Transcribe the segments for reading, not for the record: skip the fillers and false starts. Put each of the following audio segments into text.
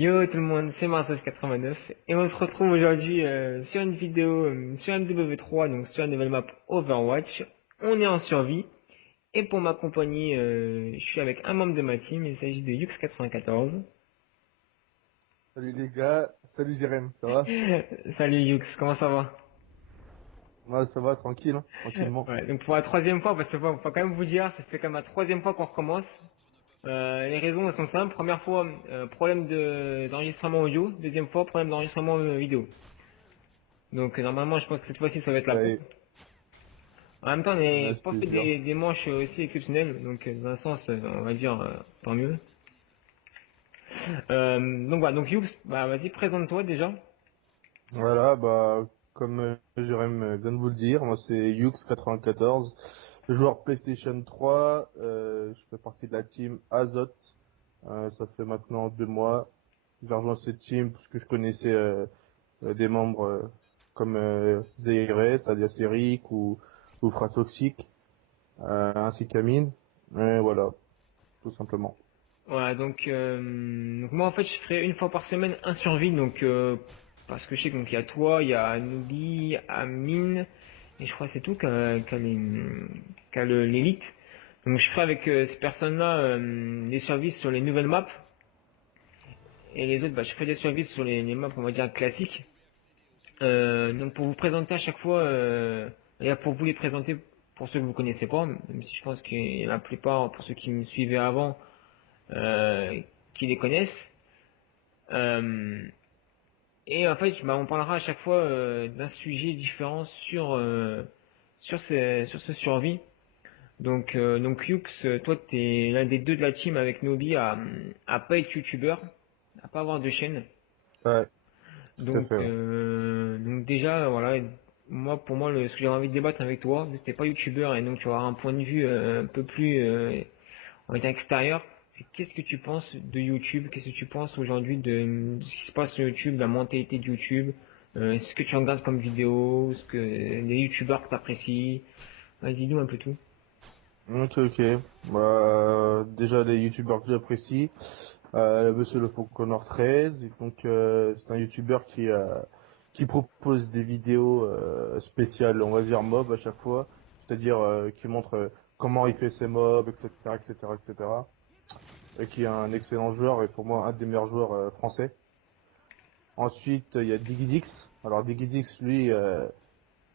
Yo tout le monde, c'est Marsos89 et on se retrouve aujourd'hui sur une vidéo sur MW3, donc sur la nouvelle map Overwatch. On est en survie et pour m'accompagner, je suis avec un membre de ma team, il s'agit de Yux94. Salut les gars, salut Jérém, ça va? Salut Yux, comment ça va? Ouais, ça va, tranquille, hein, tranquillement. Ouais, donc pour la troisième fois, parce que faut quand même vous dire, ça fait quand même la troisième fois qu'on recommence. Les raisons elles sont simples. Première fois, problème d'enregistrement audio. Deuxième fois, problème d'enregistrement vidéo. Donc normalement, je pense que cette fois-ci, ça va être la bonne. Ouais, En même temps, on ouais, n'est je pas te fait jure. des manches aussi exceptionnelles, donc dans un sens, on va dire, tant mieux. Donc voilà, donc Youps, bah vas-y, présente-toi déjà. Voilà, bah, comme Jérém vient de vous le dire, moi c'est Yux94, joueur PlayStation 3, je fais partie de la team Azot. Ça fait maintenant 2 mois. J'ai rejoint cette team parce que je connaissais des membres comme Zaire, alias Eric ou Fratoxic, ainsi qu'Amine. Et voilà, tout simplement. Voilà, donc moi en fait, je ferai une fois par semaine un survie, donc parce que je sais qu'il y a toi, il y a Nubi, Amine, et je crois que c'est tout qu'a l'élite. Donc je ferai avec ces personnes-là des services sur les nouvelles maps, et les autres, bah, je ferai des services sur les maps, on va dire classiques. Donc pour vous présenter à chaque fois, et pour vous les présenter pour ceux que vous connaissez pas, même si je pense que la plupart, pour ceux qui me suivaient avant, euh, qui les connaissent. Euh, et en fait, bah, on parlera à chaque fois d'un sujet différent sur ce survie. Donc Yux, toi t'es l'un des deux de la team avec Nobi à pas être youtubeur, à pas avoir de chaîne. Ouais, tout à Donc, fait, ouais. donc déjà, voilà, moi, pour moi, ce que j'ai envie de débattre avec toi, vu que t'es pas youtubeur et donc tu vas avoir un point de vue un peu plus, on va dire extérieur, c'est qu'est-ce que tu penses de YouTube? Qu'est-ce que tu penses aujourd'hui de ce qui se passe sur YouTube, la mentalité de YouTube? Ce que tu regardes comme vidéo, ce que les youtubeurs que t'apprécies? Vas-y, dis-nous un peu tout. Ok, ok. Bah, déjà, les youtubeurs que j'apprécie, Monsieur le Fauconor 13, et donc c'est un youtubeur qui propose des vidéos spéciales, on va dire mob à chaque fois, c'est-à-dire qui montre comment il fait ses mobs, etc., etc., etc., et cetera. Et qui est un excellent joueur et pour moi un des meilleurs joueurs français. Ensuite, il y a Digidix. Alors Digidix, lui,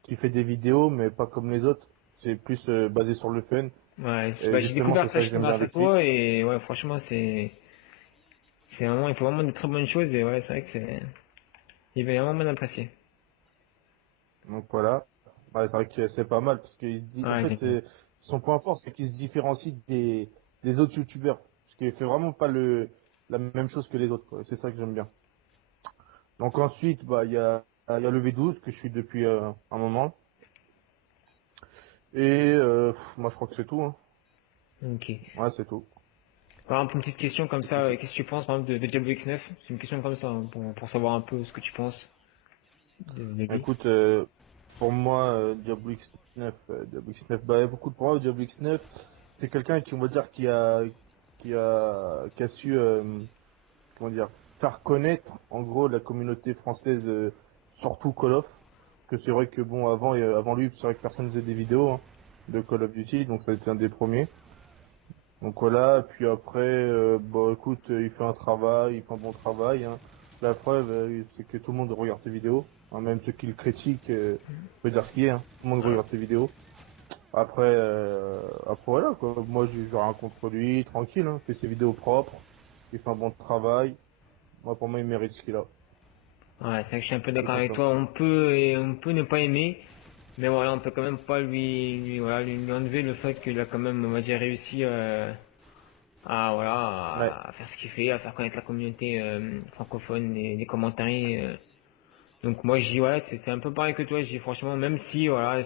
qui fait des vidéos, mais pas comme les autres. C'est plus basé sur le fun. Ouais, Et bah, j'ai justement, découvert c'est ça ça que j'aime bien grâce à avec lui. toi et ouais, franchement, c'est vraiment, il faut vraiment de très bonnes choses et ouais, c'est vrai que il va vraiment bien apprécier. Donc voilà. Ouais, c'est vrai que c'est pas mal parce qu'il se dit, en Ouais, fait, son point fort, c'est qu'il se différencie des autres youtubeurs. Parce qu'il fait vraiment pas la même chose que les autres, quoi. C'est ça que j'aime bien. Donc ensuite, bah, il y a le V12 que je suis depuis un moment. Et moi, je crois que c'est tout, hein. ok. Ouais, c'est tout. Par exemple, une petite question comme C'est tout, ça, c'est tout. qu'est-ce que tu penses par exemple de Diablo X9? C'est une question comme ça, hein, pour savoir un peu ce que tu penses de lui. Écoute, pour moi, Diablo X9, bah, beaucoup de problèmes. Diablo X9, c'est quelqu'un qui, on va dire, qui a su, comment dire, faire connaître, en gros, la communauté française, surtout Call of. Parce que c'est vrai que, bon, avant lui, c'est vrai que personne faisait des vidéos, hein, de Call of Duty, donc ça a été un des premiers. Donc voilà, puis après, bah, écoute, il fait un travail, il fait un bon travail, hein. La preuve, c'est que tout le monde regarde ses vidéos, hein, même ceux qui le critiquent, faut dire ce qui est, hein. Tout le monde Ouais. regarde ses vidéos. Après voilà, quoi. Moi, j'ai rien contre lui, tranquille, hein. Il fait ses vidéos propres, il fait un bon travail. Moi, pour moi, il mérite ce qu'il a, Ouais, c'est vrai que je suis un peu tout d'accord avec simplement. toi. On peut ne pas aimer, mais voilà, on peut quand même pas voilà, lui enlever le fait qu'il a quand même, on va dire, réussi Ouais. à faire ce qu'il fait, à faire connaître la communauté francophone, les commentaires. Donc moi, je dis ouais, c'est un peu pareil que toi. Je dis franchement, même si voilà, je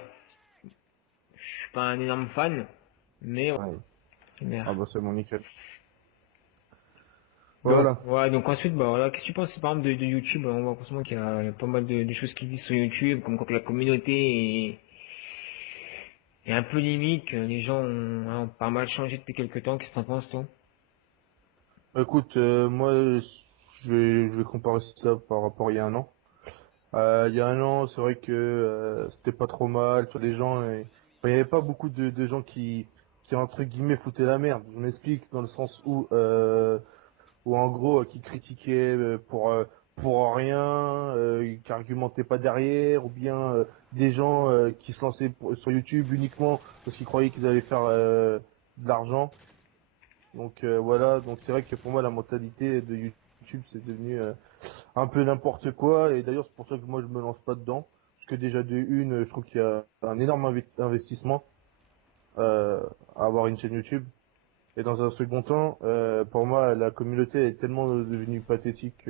suis pas un énorme fan, mais Ouais. ouais. Ah bah, c'est mon nickel. Donc, Voilà. ouais, donc ensuite, bah voilà, qu'est-ce que tu penses par exemple de YouTube? On voit forcément qu'il y a pas mal de choses qui se disent sur YouTube, comme quoi que la communauté est un peu limite, que les gens ont, ont pas mal changé depuis quelques temps. Qu'est-ce que t'en penses, toi? Écoute, moi, je vais comparer ça par rapport à il y a un an. Il y a un an, c'est vrai que c'était pas trop mal. Tu vois, les gens, enfin, il y avait pas beaucoup de gens qui entre guillemets foutaient la merde. Je m'explique dans le sens où ou en gros qui critiquaient pour rien, qui argumentaient pas derrière, ou bien des gens qui se lançaient sur YouTube uniquement parce qu'ils croyaient qu'ils allaient faire de l'argent. Donc voilà, donc c'est vrai que pour moi la mentalité de YouTube c'est devenu un peu n'importe quoi, et d'ailleurs c'est pour ça que moi je me lance pas dedans, parce que déjà de une, je trouve qu'il y a un énorme investissement à avoir une chaîne YouTube. Et dans un second temps, pour moi, la communauté est tellement devenue pathétique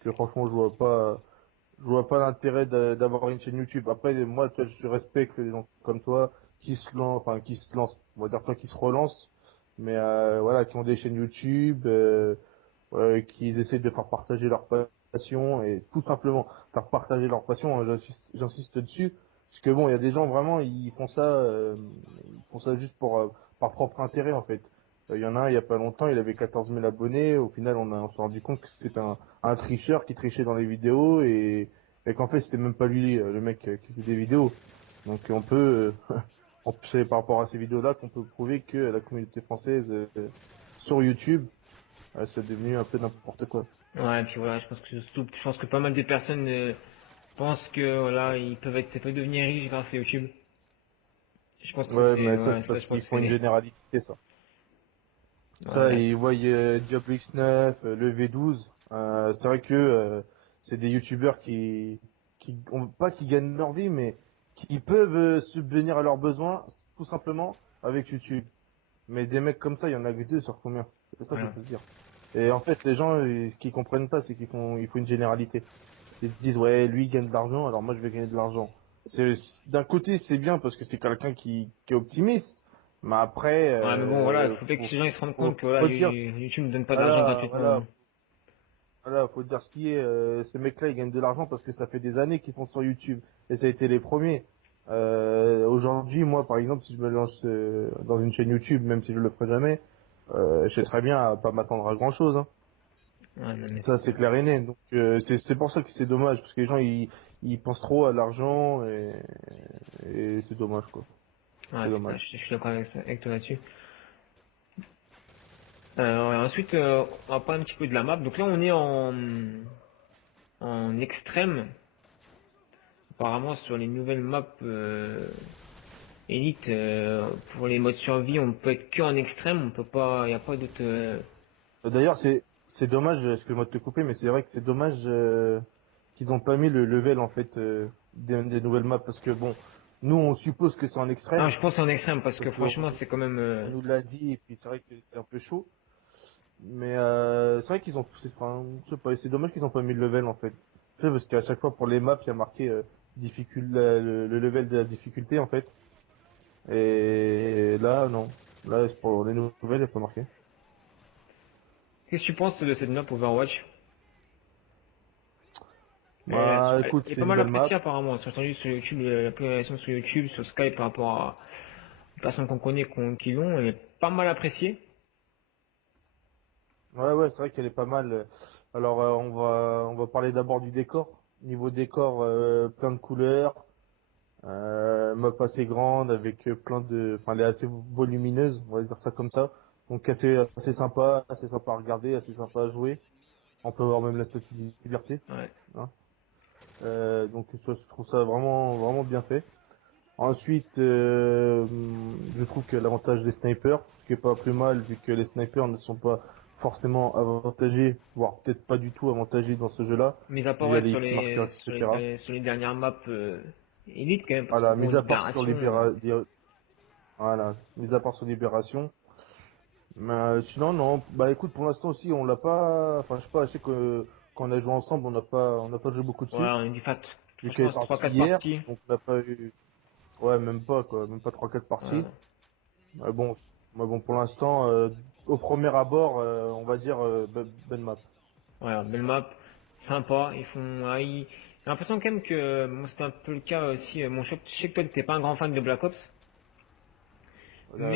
que franchement, je vois pas l'intérêt d'avoir une chaîne YouTube. Après, moi, toi, je respecte les gens comme toi qui se lancent, enfin, qui se lancent, on va dire pas qui se relancent, mais voilà, qui ont des chaînes YouTube, ouais, qui essaient de faire partager leur passion et tout simplement faire partager leur passion. Hein, j'insiste dessus, parce que bon, il y a des gens vraiment, ils font ça juste par propre intérêt en fait. Il y en a un, il y a pas longtemps, il avait 14 000 abonnés. Au final, on s'est rendu compte que c'était un tricheur qui trichait dans les vidéos et qu'en fait, c'était même pas lui, le mec qui faisait des vidéos. Donc, c'est par rapport à ces vidéos-là qu'on peut prouver que la communauté française sur YouTube, c'est devenu un peu n'importe quoi. Ouais, et puis voilà, je pense que surtout, je pense que pas mal de personnes pensent que voilà, ça peut devenir riches grâce à YouTube. Je pense que ça Ouais, c'est, mais ça, ouais, c'est ça parce je pense qu'ils que font une généralité, ça. Ça, ouais, ils voient Diablo X9, le V12. C'est vrai que c'est des youtubeurs qui ont pas qui gagnent leur vie, mais qui peuvent subvenir à leurs besoins tout simplement avec YouTube. Mais des mecs comme ça, il y en a que deux sur combien? C'est ça qu'il voilà. faut se dire. Et en fait, les gens, ce qu'ils comprennent pas, c'est il faut une généralité. Ils se disent, ouais, lui il gagne de l'argent, alors moi je vais gagner de l'argent. D'un côté, c'est bien parce que c'est quelqu'un qui est optimiste, mais après, Ouais, mais bon, voilà, il faut que ces gens ils se rendent compte que voilà, faut dire, YouTube ne donne pas d'argent voilà, gratuitement, voilà, hein. voilà, faut dire ce qui est. Ces mecs-là, ils gagnent de l'argent parce que ça fait des années qu'ils sont sur YouTube et ça a été les premiers. Aujourd'hui, moi, par exemple, si je me lance dans une chaîne YouTube, même si je le ferai jamais, je sais très bien à pas m'attendre à grand-chose, hein. Ouais, non, mais Ça, c'est clair et net. Donc, c'est pour ça que c'est dommage, parce que les gens, ils pensent trop à l'argent et c'est dommage, quoi. ouais, C'est c'est clair, dommage. je suis d'accord avec toi là-dessus. Ouais, ensuite, on va parler un petit peu de la map. Donc là, on est en extrême. Apparemment, sur les nouvelles maps Elite, pour les modes survie, on peut être que en extrême. On peut pas, il n'y a pas d'autre. D'ailleurs, c'est dommage, excuse-moi de te couper, mais c'est vrai que c'est dommage qu'ils ont pas mis le level, en fait, des nouvelles maps, parce que bon, nous, on suppose que c'est en Non, extrême, je pense en extrême parce que parce franchement, c'est quand même. on nous l'a dit, et puis c'est vrai que c'est un peu chaud. Mais c'est vrai qu'ils ont, enfin, je sais pas, c'est dommage qu'ils ont pas mis le level en fait. Tu sais, parce qu'à chaque fois pour les maps, il y a marqué le level de la difficulté en fait. Et là, non. Là, c'est pour les nouvelles, il n'y a pas marqué. Qu'est-ce que tu penses de cette map Overwatch? Bah, écoute, Elle est c'est pas une mal belle map. appréciée apparemment. J'ai entendu sur YouTube, la population sur YouTube, sur Skype par rapport à les personnes qu'on connaît qui l'ont. Elle est pas mal appréciée. Ouais, ouais, c'est vrai qu'elle est pas mal. Alors, on va parler d'abord du décor. Niveau décor, plein de couleurs. Map assez grande avec plein de, enfin, elle est assez volumineuse, on va dire ça comme ça. Donc assez sympa à regarder, assez sympa à jouer. On peut voir même la statue de liberté, Ouais. hein. Donc ça, je trouve ça vraiment bien fait. Ensuite, je trouve que l'avantage des snipers, ce qui est pas plus mal vu que les snipers ne sont pas forcément avantagés, voire peut-être pas du tout avantagés dans ce jeu-là, Mis à part vu à ouais, les hitmarkers, etc. sur les dernières maps Elite quand même, parce que Voilà, bon, mis à part sur Libération. voilà, mis à part sur Libération. Mais sinon, non. Bah écoute, pour l'instant aussi, on l'a pas. Enfin, je sais pas, je sais que quand on a joué ensemble, on n'a pas joué beaucoup Ouais, dessus. on a dû faire, Vu qu'elle est franchement, trois sortie quatre hier, parties. donc on n'a pas eu. Ouais, même pas quoi, même pas trois quatre Ouais. parties. Bon, pour l'instant, au premier abord, on va dire bonne map. Voilà, belle map, sympa. Ils font, j'ai l'impression quand même que moi c'était un peu le cas aussi. Mon je sais que toi t'étais pas un grand fan de Black Ops, Non.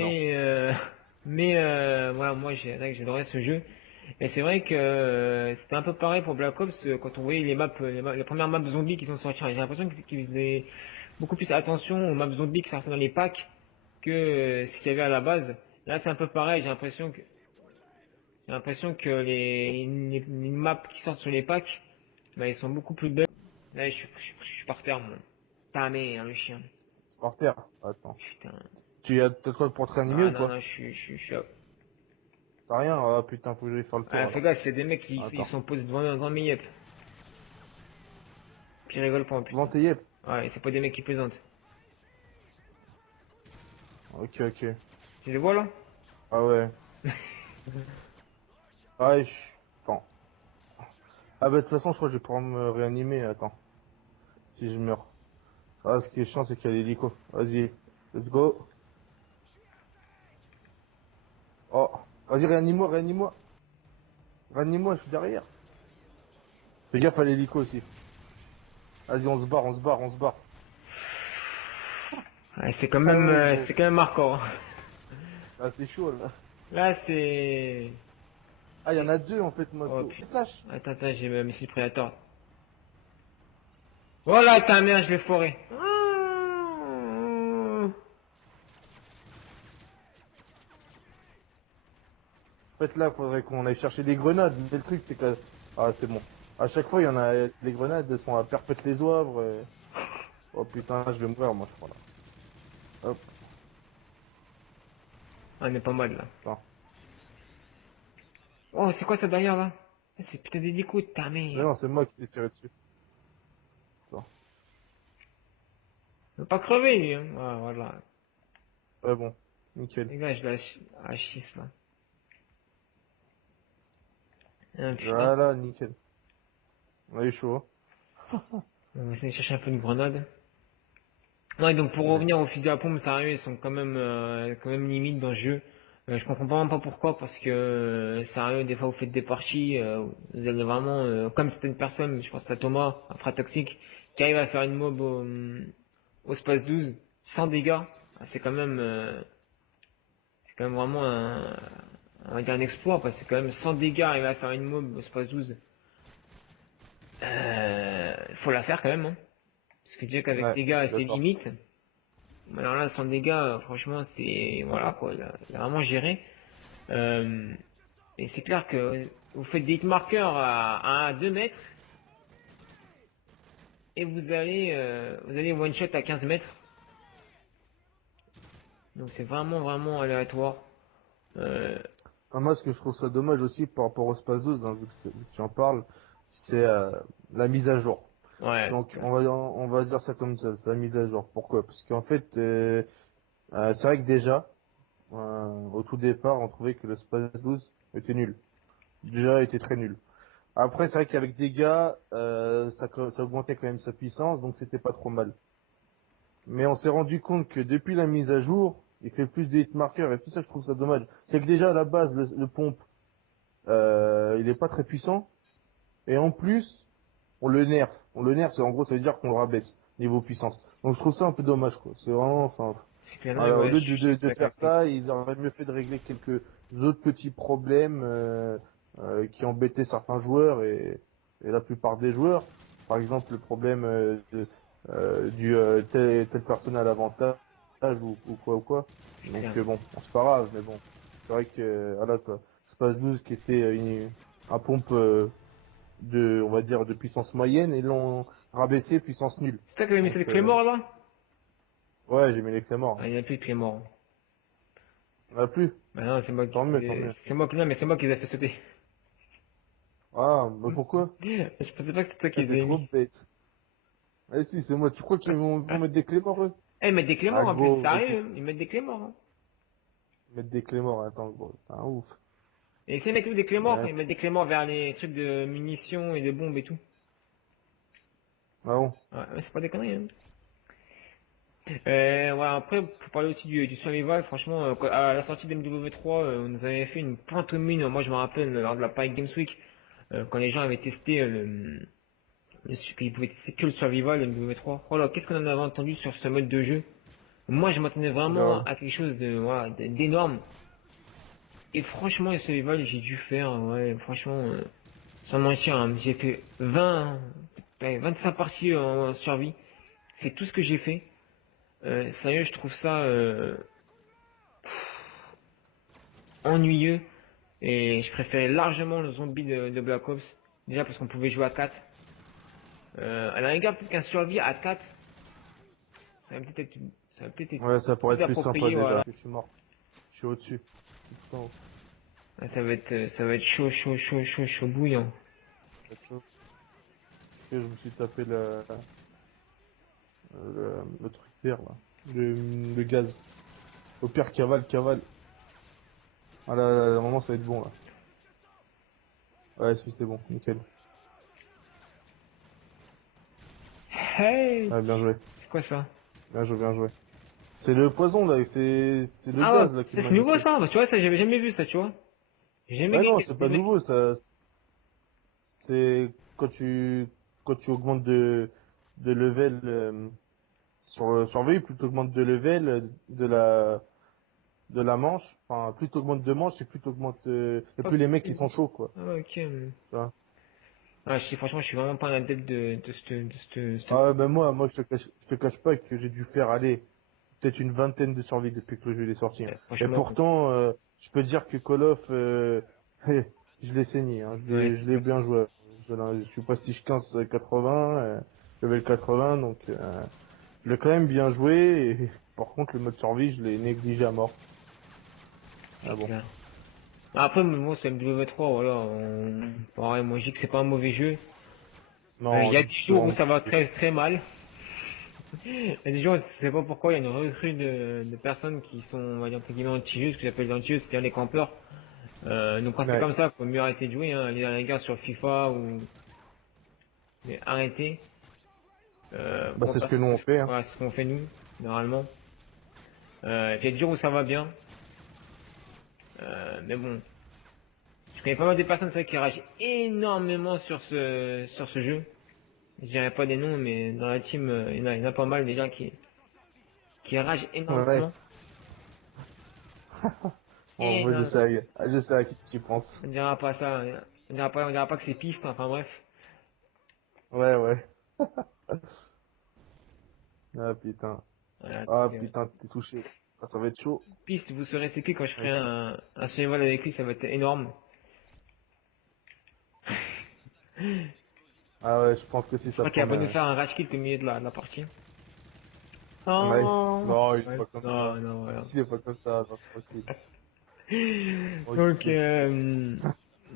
mais voilà, moi j'adorais ce jeu. Et c'est vrai que c'était un peu pareil pour Black Ops quand on voyait les premières maps zombies qui sont sorties. J'ai l'impression qu'ils faisaient beaucoup plus attention aux maps zombies qui sortaient dans les packs que ce qu'il y avait à la base. Là, c'est un peu pareil. J'ai l'impression que les maps qui sortent sur les packs, bah, ils sont beaucoup plus belles. Là, je suis par terre, moi. Ta mère, le chien. Par terre. Attends. Putain. T'as quoi pour te réanimer Ah ou non, quoi? non, je suis... T'as rien? Ah putain, faut que j'aille faire le tour Ah, fais alors. gaffe, c'est des mecs ils Attends. sont posés devant un grand yep. Puis ils rigolent pas en plus. Devant tes yep. Ouais, c'est pas des mecs qui plaisantent. Ok, ok. Tu les vois là? Ah ouais. Ah, attends. Ah bah de toute façon, je crois que je vais pouvoir me réanimer. Attends. Si je meurs. Ah, ce qui est chiant, c'est qu'il y a l'hélico. Vas-y. Let's go. Oh. Vas-y, réanime-moi, réanime-moi. Réanime-moi, je suis derrière. Fais gaffe à l'hélico aussi. Vas-y, on se barre, on se barre, on se barre. Ouais, Ah ouais, gros. c'est quand même marquant. Ah, c'est chaud, là. Là, c'est... Ah, il y en a deux, en fait, Oh Mosco. putain. Flash. Attends, j'ai même ici le prédateur. Voilà, ta mère, je l'ai foiré. En fait, là, faudrait qu'on aille chercher des grenades. Mais le truc, c'est que... Ah, c'est bon. À chaque fois, il y en a... Les grenades, elles sont à perpète les oeuvres. Oh putain, je vais mourir, moi, je crois, là. Hop. Ah, on est pas mal là. Attends. Oh, c'est quoi ça derrière là? Ah, c'est putain d'hélico, ta Mais mère. non, c'est moi qui t'ai tiré dessus. Attends. Il va pas crever lui, hein. Ah, voilà. Ouais, bon. Nickel. Les gars, je l'ai à 6 là. Ah, putain. Voilà, nickel. On a eu chaud. On va essayer de chercher un peu de grenade. Ouais, donc pour Ouais. revenir aux fusils à pompe, sérieux, ils sont quand même limites dans le jeu. Je comprends vraiment pas pourquoi, parce que sérieux, des fois vous faites des parties, vous allez vraiment, comme certaines personnes, je pense à Thomas, un frère toxique, qui arrive à faire une mob au space 12 sans dégâts. Ah, c'est quand même vraiment on va dire un exploit, parce que c'est quand même sans dégâts arriver à faire une mob au space 12. Faut la faire quand même, hein. Parce que déjà qu'avec Ouais, dégâts, c'est d'accord. limite. Alors là, sans dégâts, franchement, c'est... Voilà, quoi, il a vraiment géré. Euh, et c'est clair que vous faites des hit markers à 2 mètres et vous allez one shot à 15 mètres. Donc c'est vraiment aléatoire. Euh, Ah, moi, ce que je trouve ça dommage aussi par rapport au Space 12, hein, vu que tu en parles, c'est la mise à jour. ouais, Donc, on va dire ça comme ça, c'est la mise à jour. Pourquoi? Parce qu'en fait, c'est vrai que déjà, au tout départ, on trouvait que le Space 12 était nul. Déjà, il était très nul. Après, c'est vrai qu'avec des gars, ça augmentait quand même sa puissance, donc c'était pas trop mal. Mais on s'est rendu compte que depuis la mise à jour, il fait plus de hit markers, et c'est ça que je trouve ça dommage. C'est que déjà, à la base, le pompe, il est pas très puissant, et en plus, on le nerf. On le nerf, c'est en gros, ça veut dire qu'on le rabaisse, niveau puissance. Donc je trouve ça un peu dommage, quoi. C'est vraiment, enfin, c'est clair, non, mais voilà, au ouais, lieu je suis de d'accord faire avec toi. ça, ils auraient mieux fait de régler quelques autres petits problèmes qui embêtaient certains joueurs et la plupart des joueurs. Par exemple, le problème telle personne a l'avantage ou quoi. C'est Donc clair. bon, c'est pas grave, mais bon, c'est vrai que voilà quoi. Space 12 qui était un pompe on va dire, de puissance moyenne et l'ont rabaissé puissance nulle. C'est toi qui avais mis Donc cette clé mort là? ouais, j'ai mis les clés Ah, morts. il n'y a plus de clé mort. Il n'y en a plus. Bah non, Tant mieux, tant mieux. c'est moi qui, non, mais c'est moi qui les ai fait sauter. Ah, mais pourquoi? Je pensais pas que c'était toi qui Ah, les t'es avais trop mis. bête. Ah si, c'est moi. Tu crois vont mettre des clés morts, eux? Eh, ils mettent des clés Ah, morts en plus, gros, sérieux, hein, ils mettent des clés morts, hein. mettre des clés morts. Attends, gros, c'est un ouf. Et c'est mettre des clés morts, Ouais. ils mettent des clés morts vers les trucs de munitions et de bombes et tout. Ah bon? Ouais, ouais, c'est pas des conneries, hein. Ouais, après, pour parler aussi du survival, franchement, à la sortie de MW3, on nous avait fait une pantomime, moi je me rappelle, lors de la Paris Games Week, quand les gens avaient testé qu'ils pouvaient tester que le survival, le MW3. Oh là, qu'est-ce qu'on en avait entendu sur ce mode de jeu? Moi, je m'attendais vraiment Grave. à quelque chose de, voilà, d'énorme. Et franchement, les survival, j'ai dû faire, ouais, franchement, sans mentir, hein, j'ai fait 20, ouais, 25 parties en survie. C'est tout ce que j'ai fait. Sérieux, je trouve ça ennuyeux. Et je préférais largement le zombie de Black Ops. Déjà parce qu'on pouvait jouer à 4. À la rigueur, peut-être qu'un survie à 4, ça va peut-être être, ça va peut-être être Ouais, ça pourrait plus être plus sympa approprié, déjà. voilà. Je suis mort. Je suis au-dessus. Putain, Ouais, ça va être chaud, chaud, chaud, chaud, chaud bouillant. c'est chaud. Ok, je me suis tapé le truc vert là. Le gaz. Au pire, cavale, cavale. Ah là, là, là, moment ça va être bon là. Ouais, si c'est bon, nickel. Hey! Ouais, bien joué. C'est quoi ça? Bien joué, bien joué. C'est le poison là, c'est le Ah ouais, gaz là qui ça m'a c'est nouveau niqué. ça, bah, tu vois, ça j'avais jamais vu ça, tu vois. J'ai jamais Ouais, non, gagné. c'est pas nouveau, ça. C'est quand tu augmentes de level sur V, plus tu augmentes de level de la manche. Enfin, plus tu augmentes de manche et plus tu augmentes et Ah, plus les mecs ils sont chauds quoi. ouais, ok. Tu vois. Ah, franchement, je suis vraiment pas un adepte Ah ouais, ben moi je te cache pas que j'ai dû faire aller peut-être une vingtaine de survies depuis que le jeu est sorti, hein. Et franchement, pourtant, je peux dire que Call of, je l'ai saigné, hein. ouais, Je l'ai bien joué. Je suis prestige 15-80, level 80, donc je l'ai quand même bien joué. Et, par contre, le mode survie, je l'ai négligé à mort. c'est Ah bon. clair. Après, bon, c'est MW3, voilà. Pareil, moi je dis que c'est pas un mauvais jeu. Il Non, y a des jours où non. ça va très très mal. Il y a des jours, je sais pas pourquoi, il y a une recrue de personnes qui sont, on va dire, entre guillemets, anti-jeux, ce que j'appelle les anti-jeux, c'est-à-dire les campeurs. Donc quand c'est Ouais. comme ça, faut mieux arrêter de jouer, hein, aller à la gare sur FIFA ou mais arrêter. Bah, Bon, c'est ce que nous on fait, hein. voilà, c'est ce qu'on fait nous, généralement. Et puis il y a des jours où ça va bien. Mais bon, je connais pas mal de personnes, c'est vrai, qui ragent énormément sur ce jeu. Je dirais pas des noms, mais dans la team, il y en a pas mal déjà qui ragent Ouais. énormément. Bon, moi, je sais à qui tu penses. On dira pas ça, on dira pas que c'est piste, enfin bref. Ouais, ouais. Ah, putain. Voilà, Ah, putain, t'es touché. Ah, ça va être chaud. piste, vous serez sécu quand je ferai Ok. un survival avec lui, ça va être énorme. Ah ouais, je pense que si Je ça crois qu'il va promet, nous ouais. faire un rage kit au milieu de la partie. Ouais. Oh Non, il est ouais, pas comme non, ça. non, voilà. Il est pas comme ça, non, tranquille. Donc, Tranquille.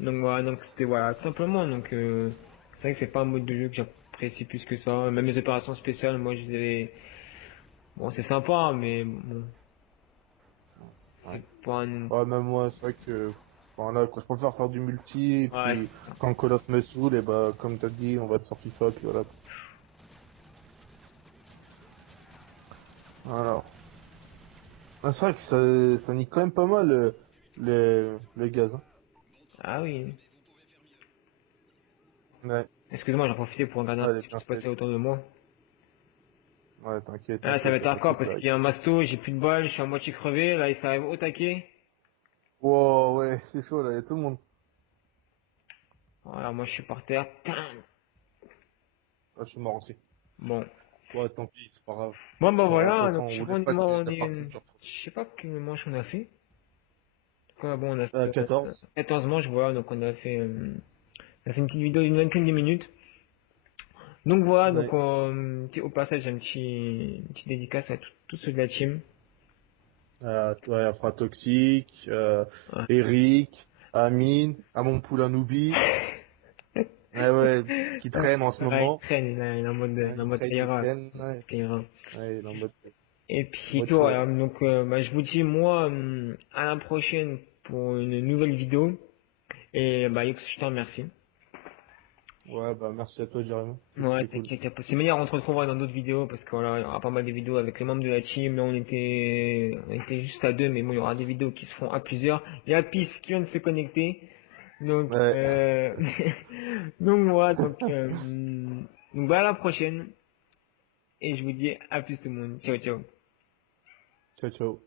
donc voilà, donc c'était voilà, tout simplement. Donc c'est vrai que c'est pas un mode de jeu que j'apprécie plus que ça. Même les opérations spéciales, moi je dirais, bon c'est sympa, mais bon, Ouais. c'est pas un... Ouais, même moi, c'est vrai que, enfin, là, quoi, je préfère faire du multi, et Ouais, puis, c'est ça. quand Call of me saoule, et bah, comme t'as dit, on va sur FIFA, puis voilà. Alors. Ah, c'est vrai que ça nique quand même pas mal, le gaz, hein. Ah oui. Ouais. Excuse-moi, j'en profitais pour regarder un Ouais, peu elle est ce qui bien se passait faite. autour de moi. Ouais, t'inquiète, Ah, ça va t'inquiète, y être a pas de hardcore soucis. parce qu'il y a un masto, j'ai plus de balles, je suis à moitié crevé, là il s'arrive au taquet. Wow, ouais, c'est chaud, là, y a tout le monde. Voilà, moi je suis par terre. Tain. Ah, je suis mort aussi. Bon. Ouais, tant pis, c'est pas grave. Bon bah De toute voilà, façon, donc je on sais pas, voulait pas que on la est, partie dure trop. je sais pas quel manche on a fait. Quoi, bon, on a fait 14. 14 manches, voilà, donc on a fait une petite vidéo d'une vingtaine de minutes. Donc voilà, donc Ouais. au passage, une petite dédicace à tous ceux de la team. Ouais, Afra Toxic, Ouais. Eric, Amine, à mon poulain Noubi. Ouais, ouais, qui traîne en ce Ouais, il moment. traîne, il est Ouais, en il mode traîne, il Kaira, traîne. Ouais, Kaira. ouais, il est Et en puis mode toi, chaud. donc bah, je vous dis moi à la prochaine pour une nouvelle vidéo. Et bah Yox, je te remercie. Ouais, bah merci à toi, Jérémy. Ouais, C'est cool. t'inquiète, c'est meilleur, on se retrouvera dans d'autres vidéos parce que voilà, il y aura pas mal de vidéos avec les membres de la team. Là, on était juste à deux, mais bon, il y aura des vidéos qui se feront à plusieurs. Il y a Peace qui vient de se connecter. Donc, Ouais. donc voilà, donc bah à la prochaine. Et je vous dis à plus tout le monde. Ciao, ciao. Ciao, ciao.